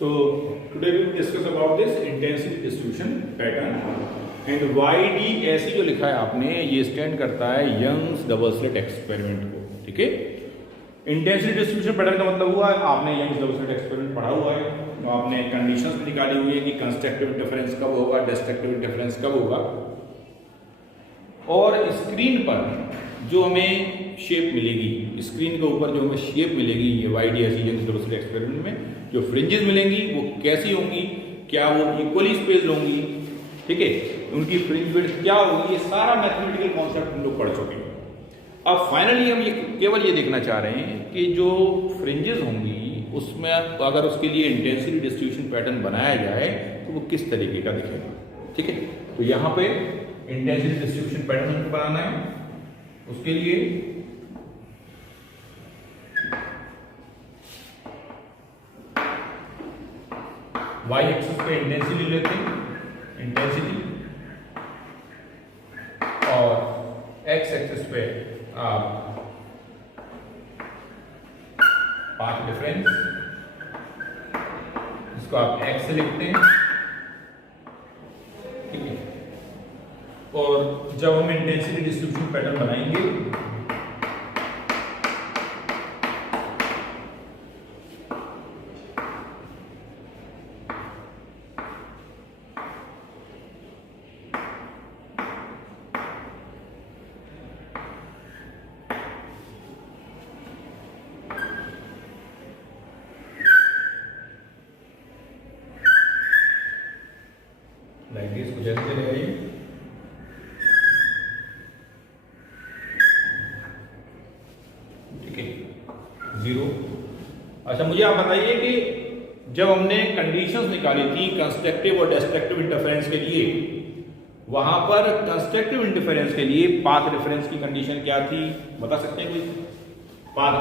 So today we will discuss about this intensity distribution pattern and YDSE जो लिखा है आपने ये स्टैंड करता है यंग्स डबल स्लिट एक्सपेरिमेंट को, ठीक है। इंटेंसिटी डिस्ट्रीब्यूशन पैटर्न का मतलब हुआ आपने यंग्स डबल स्लिट एक्सपेरिमेंट पढ़ा हुआ है, तो आपने कंडीशंस निकाली हुई है कि कंस्ट्रक्टिव इंटरफेरेंस कब होगा, डिस्ट्रक्टिव इंटरफेरेंस कब होगा, और स्क्रीन पर जो हमें शेप मिलेगी, स्क्रीन के ऊपर जो हमें शेप मिलेगी ये YDSE Young's double slit experiment में जो फ्रिंजेस मिलेंगी वो कैसी होंगी, क्या वो इक्वली स्पेस्ड होंगी, ठीक है, उनकी फ्रिंज विड्थ क्या होगी, ये सारा मैथमेटिकल कॉन्सेप्ट हम लोग पढ़ चुके हैं। अब फाइनली हम ये केवल ये देखना चाह रहे हैं कि जो फ्रिंजेस होंगी उसमें अगर उसके लिए इंटेंसिटी डिस्ट्रीब्यूशन पैटर्न बनाया जाए तो वो किस तरीके का दिखेगा, ठीक है। तो यहाँ पे इंटेंसिटी डिस्ट्रीब्यूशन पैटर्न हमको बनाना है, उसके लिए y एक्सिस पे इंटेंसिटी लेते हैं, इंटेंसिटी, और x एक्सिस पे आप पाथ डिफरेंस, इसको आप x से लिखते हैं, ठीक है। और जब हम इंटेंसिटी डिस्ट्रीब्यूशन पैटर्न बनाएंगे लाइक दिस, कुछ ऐसे चलेगा ये, ठीक है, 0। अच्छा मुझे आप बताइए कि जब हमने कंडीशंस निकाली थी कंस्ट्रक्टिव और डिस्ट्रक्टिव इंटरफेरेंस के लिए, वहां पर कंस्ट्रक्टिव इंटरफेरेंस के लिए पाथ डिफरेंस की कंडीशन क्या थी, बता सकते हैं कोई? पाथ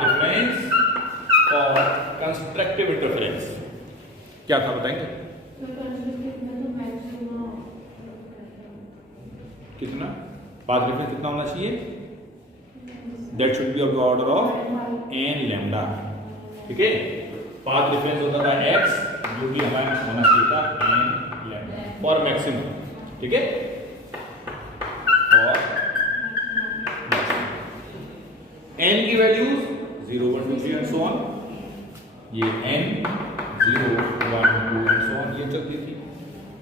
डिफरेंस और कंस्ट्रक्टिव इंटरफेरेंस क्या था, बताएंगे? कितना पाथ डिफरेंस कितना होना चाहिए? That should be of the order of n lambda, ठीक है। पाथ डिफरेंस होता था x, जो कि हमारा होना चाहिए था n लैम्डा फॉर मैक्सिमम, ठीक है, फॉर n की वैल्यूज 0, 1, 2, 3 एंड सो ऑन, ये n 0, 1, 2 एंड सो ऑन ये चलती थी।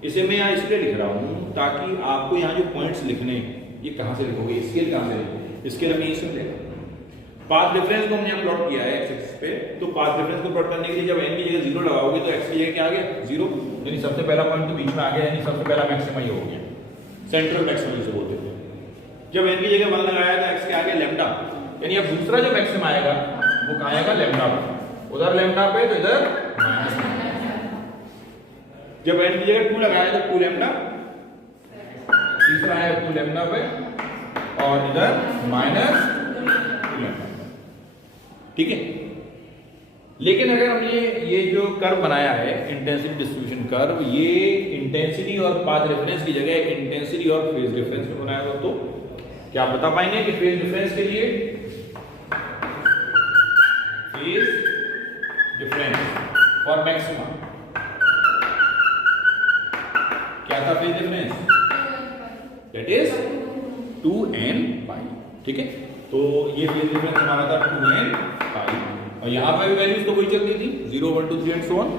इसे मैं यहाँ इसलिए लिख रहा हूँ ताकि आपको यहाँ जो पॉइंट्स लिखने, ये कहाँ से लिखोगे, स्केल कहाँ से लिखोगे, स्केल हमें यहीं से मिलेगा। पाथ डिफरेंस को हमने यहाँ प्लॉट किया है x एक्सिस पे, तो पाथ डिफरेंस को प्लॉट करने के लिए जब n की जगह 0 लगाओगे तो x की जगह क्या आ गया, 0, यानी सबसे पहला पॉइंट तो बीच में आ गया, यानी सबसे पहला मैक्सिमा ये हो गया, सेंट्रल मैक्सिमा जिसे बोलते थे। जब n की जगह 1 लगाया तो x के आगे लैम्डा, यानी अब दूसरा जो मैक्सिमा आएगा वो कहाँ आएगा, लैम्डा पे, उधर लैम्डा पे तो इधर माइनस। जब n की जगह 2 लगाया तो 2 लैम्डा, तीसरा है 2 लैम्डा पे, और इधर माइनस 2 लैम्डा, ठीक है। लेकिन अगर हमने ये जो कर्व बनाया है इंटेंसिटी डिस्ट्रीब्यूशन कर्व, ये इंटेंसिटी और पाथ डिफरेंस की जगह इंटेंसिटी और फेज डिफरेंस में बनाया हो, तो क्या आप बता पाएंगे कि फेज डिफरेंस के लिए, फेज डिफरेंस फॉर मैक्सिमा क्या था, phase difference that is 2n पाई, ठीक है। तो ये फेज डिफरेंस हमारा था 2n पाई, और यहां पे भी वैल्यूज तो वही चलती थी 0, 1, 2, 3 एंड सो ऑन,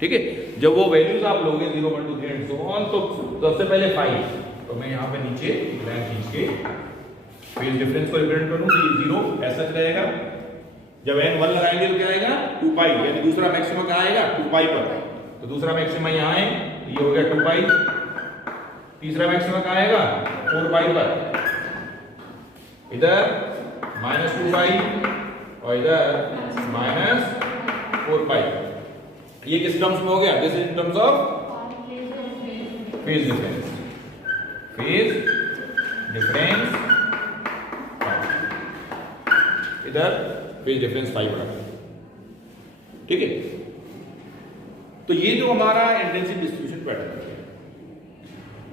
ठीक है। जब वो वैल्यूज आप लोगे 0, 1, 2, 3 एंड सो ऑन, तो सबसे पहले 5, तो मैं यहाँ पे नीचे लाइन खींच के फेज डिफरेंस को रिप्रेजेंट करूँ, ये 0 ऐसा रहेगा। जब n 1 लगाएंगे तो क्या आएगा, 2 पाई, यानी दूसरा मैक्सिमा कहाँ आएगा, 2 पाई पर, तो दूसरा मैक्सिमा यहाँ है, ये हो गया 2 पाई, तीसरा मैक्सिमा कहाँ आएगा, 4 पाई पर, इधर माइनस 2 पाई और इधर माइनस 4 पाई। ये किस टर्म्स में हो गया, this in terms of phase difference, phase difference, इधर फेज डिफरेंस 5 बना, ठीक है। तो ये जो हमारा इंटेंसिटी डिस्ट्रीब्यूशन पैटर्न है,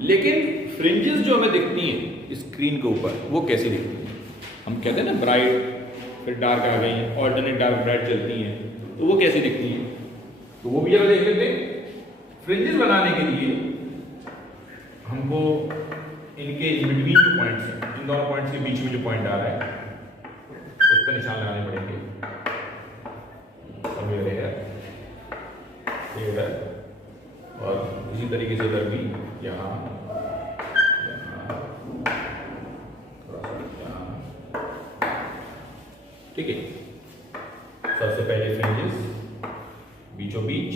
लेकिन फ्रिंजेस जो हमें दिखती हैं स्क्रीन के ऊपर वो कैसी दिखती हैं? हम कहते हैं ना ब्राइट फिर डार्क आ गई, ऑल्टरनेट डार्क ब्राइट चलती हैं, तो वो कैसी दिखती हैं, तो वो भी जरा देख लेते हैं। फ्रिंजेस बनाने के लिए हमको इनके इन बिटवीन जो पॉइंट्स हैं, इन दोनों पॉइंट्स के बीच में जो पॉइंट आ रहा है उस पर निशान लगाने पड़ेंगे। अब ये रहेगा और उसी तरीके से इधर भी यहाँ थोड़ा सा यहाँ, ठीक है। सबसे पहले फ्रिंजेस बीचों बीच,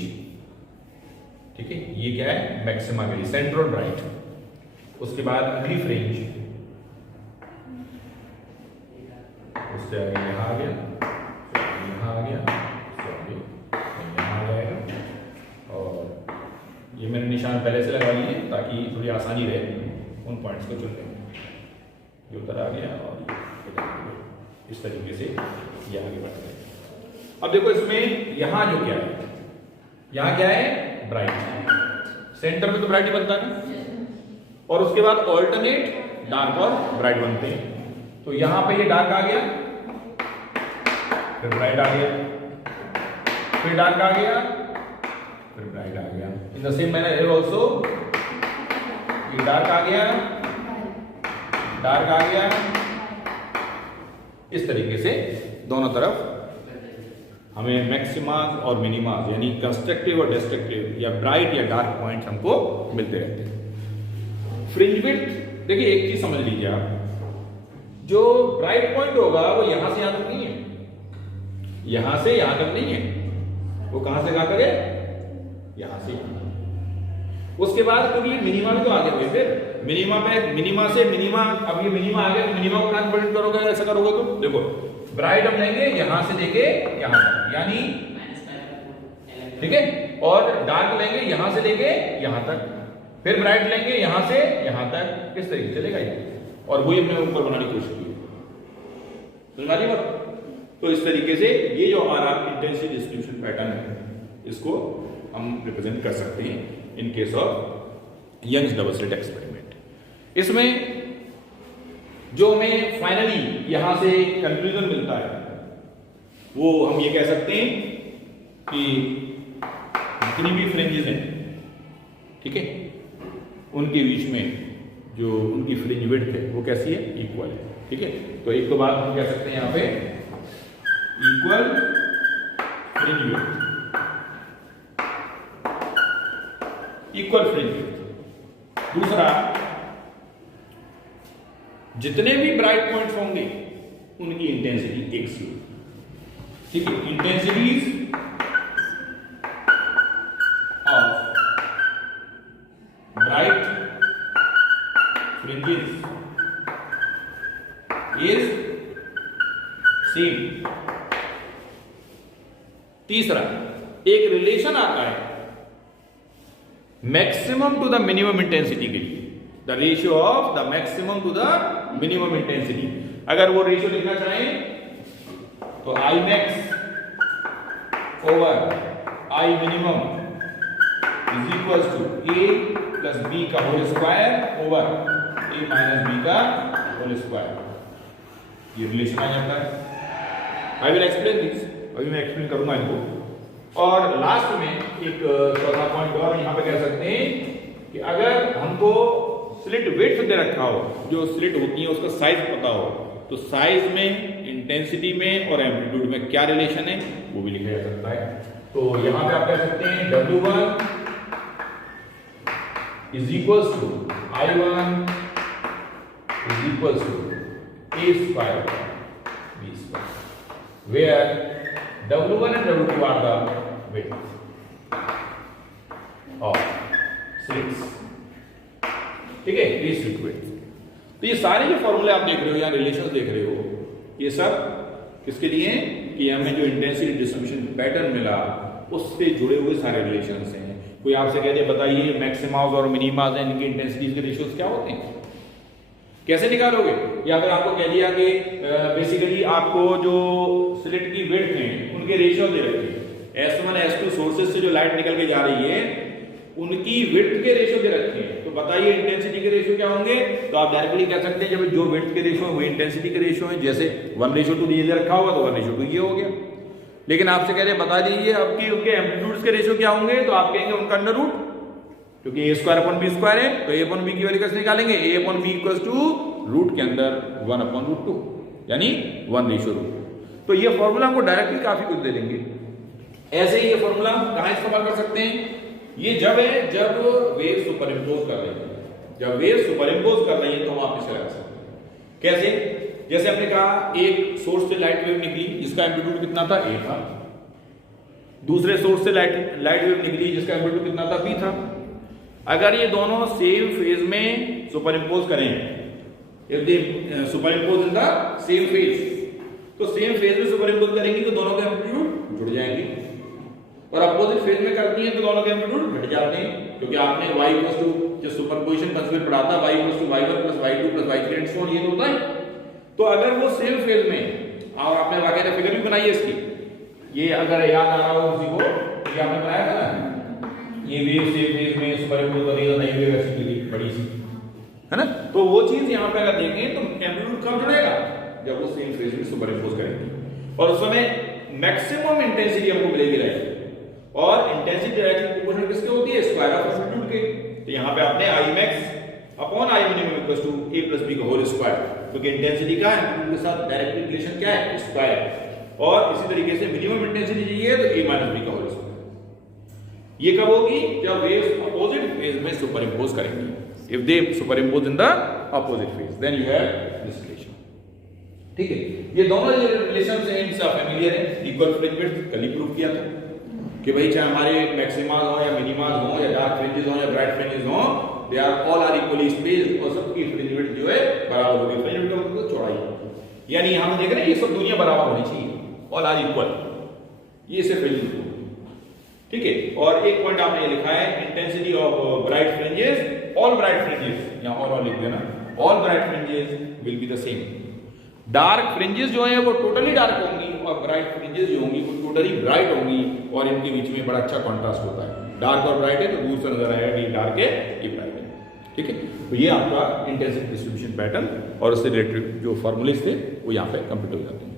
ठीक है, ये क्या है मैक्सिमा के लिए सेंट्रल ब्राइट। उसके बाद अगली फ्रिंज, उससे आगे यहाँ आ गया, यहाँ आ गया, यहाँ आ जाएगा। और ये मैंने निशान पहले से लगा लिए ताकि थोड़ी आसानी रहे उन पॉइंट्स को चुनने में। ये उधर आ गया और इस तरीके से ये आगे बढ़ गया। अब देखो इसमें यहाँ जो क्या है, यहाँ क्या है ब्राइट, सेंटर में तो ब्राइट ही बनता है, और उसके बाद ऑल्टरनेट डार्क और ब्राइट बनते हैं। तो यहां पे ये डार्क आ गया, फिर ब्राइट आ गया, फिर डार्क आ गया, फिर ब्राइट आ गया। In the same manner here also, ये डार्क आ गया, डार्क आ गया, इस तरीके से दोनों तरफ हमें मैक्सिमा और मिनिमा यानी कंस्ट्रक्टिव और डिस्ट्रक्टिव या ब्राइट या डार्क पॉइंट हमको मिलते रहते हैं। फ्रिंज विड्थ, देखिए एक चीज समझ लीजिए आप, जो ब्राइट पॉइंट होगा वो यहां से यहां तक नहीं है, यहां से यहां तक नहीं है, वो कहां से कहां तक है, यहां से। उसके बाद क्योंकि मिनिमा में तो आगे हुए, फिर मिनिमा पे, मिनिमा से मिनिमा, अब ये मिनिमा आ गया तो मिनिमा को कहां पॉइंट करोगे, ऐसा करोगे तो देखो ब्राइट हम लेंगे यहां से लेके यहां तक, यानी ठीक है, और डार्क लेंगे यहां से लेके यहां तक, फिर ब्राइट लेंगे यहां से यहां तक, इस तरीके से चलेगा ये। और वही हमने ऊपर बनाने की कोशिश की, समझ आ रही बात। तो इस तरीके से ये जो हमारा इंटेंसिटी डिस्ट्रीब्यूशन पैटर्न है, इसको हम रिप्रेजेंट कर सकते हैं in case of Young's double slit experiment. इसमें जो हमें फाइनली यहां से कंक्लूजन मिलता है वो हम ये कह सकते हैं कि जितनी भी फ्रिंजेस हैं, ठीक है, उनके बीच में जो उनकी फ्रिंज विड्थ है वो कैसी है, इक्वल है, ठीक है। तो एक तो बात हम कह सकते हैं यहां पे equal fringe width, equal fringe width. दूसरा, जितने भी ब्राइट पॉइंट्स होंगे उनकी इंटेंसिटी एक सी, ठीक है। Intensities of bright fringes is same. तीसरा, एक रिलेशन आता है maximum to the minimum intensity के लिए, the ratio of the maximum to the minimum intensity. अगर वो रेशियो लिखना चाहें तो I max over I minimum is equal to A plus B का whole square over A minus B का whole square, ये रिलेशन आ जाता है। आई विल एक्सप्लेन दिस, अभी मैं एक्सप्लेन करूंगा इनको। और लास्ट में एक चौथा पॉइंट और यहां पे कह सकते हैं कि अगर हमको स्लिट विड्थ दे रखा हो, जो स्लिट होती है उसका साइज पता हो, तो साइज में, इंटेंसिटी में और एम्पलीट्यूड में क्या रिलेशन है वो भी लिखा जा सकता है। तो यहां पे आप कह सकते हैं W1 is equals to I1 is equals to A square B square, where W1 and W2 are the width of slits, ठीक है, ये स्लिट विड्थ। तो ये सारे जो फॉर्मूले आप देख रहे हो या रिलेशंस देख रहे हो, ये सब किसके लिए हैं कि हमें जो इंटेंसिटी डिस्ट्रीब्यूशन पैटर्न मिला उससे जुड़े हुए सारे रिलेशंस हैं। कोई आपसे कह दे बताइए मैक्सिमास और मिनिमास हैं, इनकी इंटेंसिटीज के रेशियोज क्या होते हैं, कैसे निकालोगे? या फिर आपको कह दिया कि बेसिकली आपको जो स्लिट की विड्थ है उनके रेशियो दे रखे हैं, S1 S2 सोर्सेज से जो लाइट निकल के जा रही है उनकी विड्थ के रेशियो दे रखे हैं, तो बताइए इंटेंसिटी के रेशियो क्या होंगे? तो आप डायरेक्टली कह सकते हैं जब जो विड्थ के रेशियो है वो इंटेंसिटी के रेशियो है। जैसे 1:2 दीजिए रखा होगा तो 1:2 ये हो गया। लेकिन आपसे कह रहे बता दीजिए आपकी उनके एम्पलीट्यूड्स के रेशियो क्या होंगे? तो आप कहेंगे उनका अंडर रूट, क्योंकि a square upon b square है तो a अपॉन b की वैल्यू कैसे निकालेंगे? a upon b equals to root के अंदर 1 अपॉन रूट 2 यानी 1:2। तो ये फॉर्मूला हमको डायरेक्टली काफी कुछ दे देंगे। ऐसे ही ये फॉर्मूला कहां इस्तेमाल कर सकते हैं? ये जब है जब वेव सुपर इम्पोज कर रही है, जब वेव सुपर इम्पोज कर रही है तो हम आप इसे लगा सकते हैं। कैसे? जैसे हमने कहा एक सोर्स से लाइट वेव निकली जिसका एम्पलीट्यूड कितना था? a था। दूसरे सोर्स से लाइट वेव निकली जिसका एम्पलीट्यूड कितना था? b था। अगर ये दोनों सेम फेज में सुपर इम्पोज करें, if they superimpose in the same phase, तो सेम फेज में सुपर इम्पोज करेंगे तो दोनों के एम्पलीट्यूड जुड़ जाएंगे, और अपोजिट फेज में करती हैं तो दोनों के एम्पलीट्यूड घट जाते हैं, क्योंकि आपने y इक्वल्स टू जो सुपरपोजिशन कंसेप्ट पढ़ा था y equals to y1 plus y2 plus y3 and so on, ये तो होता है। तो अगर वो सेम फेज में, और आपने वगैरह फिगर भी बनाई है इसकी, ये अगर याद आ रहा हो किसी को, ये आपने बनाया था ना, ये वेव सेम फेज में सुपर इम्पोज कर दिया, नई वेव ऐसी मिली बड़ी सी, है ना? तो वो चीज यहां पे अगर देखें तो एम्पलीट्यूड कब जुड़ेगा? जब वो सेम फेज में सुपर इम्पोज करेंगे, और उस समय मैक्सिमम इंटेंसिटी हमको मिलेगी रहेगी, और इंटेंसिटी डायरेक्टली प्रोपोर्शनल किसके होती है? स्क्वायर ऑफ एम्पलीट्यूड के। तो यहां पे आपने I max upon I minimum equals to a plus b का होल स्क्वायर, क्योंकि इंटेंसिटी का एम्पलीट्यूड के साथ डायरेक्ट रिलेशन क्या है? स्क्वायर। और इसी तरीके से मिनिमम इंटेंसिटी चाहिए तो a माइनस b का होल स्क्वायर। ये कब होगी? जब वेव्स अपोजिट फेज में सुपर इम्पोज करेंगी। If they superimpose in the opposite phase then you have this relation. ठीक है, ये दोनों रिलेशंस हैं, इनसे फैमिलियर है। इक्वल फ्रिंज विड्थ कल ही प्रूव किया था कि भाई चाहे हमारे मैक्सिमाज हो या मिनिमाज हो या डार्क फ्रिंजेस हो या ब्राइट फ्रिंजेस हो, they are all are equally spaced, और सबकी फ्रिंज विड्थ जो है बराबर होगी। फ्रिंज विड्थ का मतलब चौड़ाई, यानी हम देख रहे हैं ये सब दुनिया बराबर होनी चाहिए, ऑल आर इक्वल, ये सिर्फ फ्रिंज विड्थ। ठीक है, और एक पॉइंट आपने लिखा है intensity of bright fringes, all bright fringes, यहां ऑल लिख देना, all bright fringes will be the same. Dark fringes जो है वो टोटली डार्क होंगी, और ब्राइट फ्रिंजेस जो होंगी वो टोटली ब्राइट होंगी, और इनके बीच में बड़ा अच्छा कॉन्ट्रास्ट होता है। डार्क और ब्राइट है तो दूर से नजर आएगा कि डार्क है ये ब्राइट है। ठीक है, तो ये आपका इंटेंसिटी डिस्ट्रीब्यूशन पैटर्न और उससे रिलेटेड जो फॉर्मूलेस थे वो यहाँ पे कंप्लीट हो जाते हैं।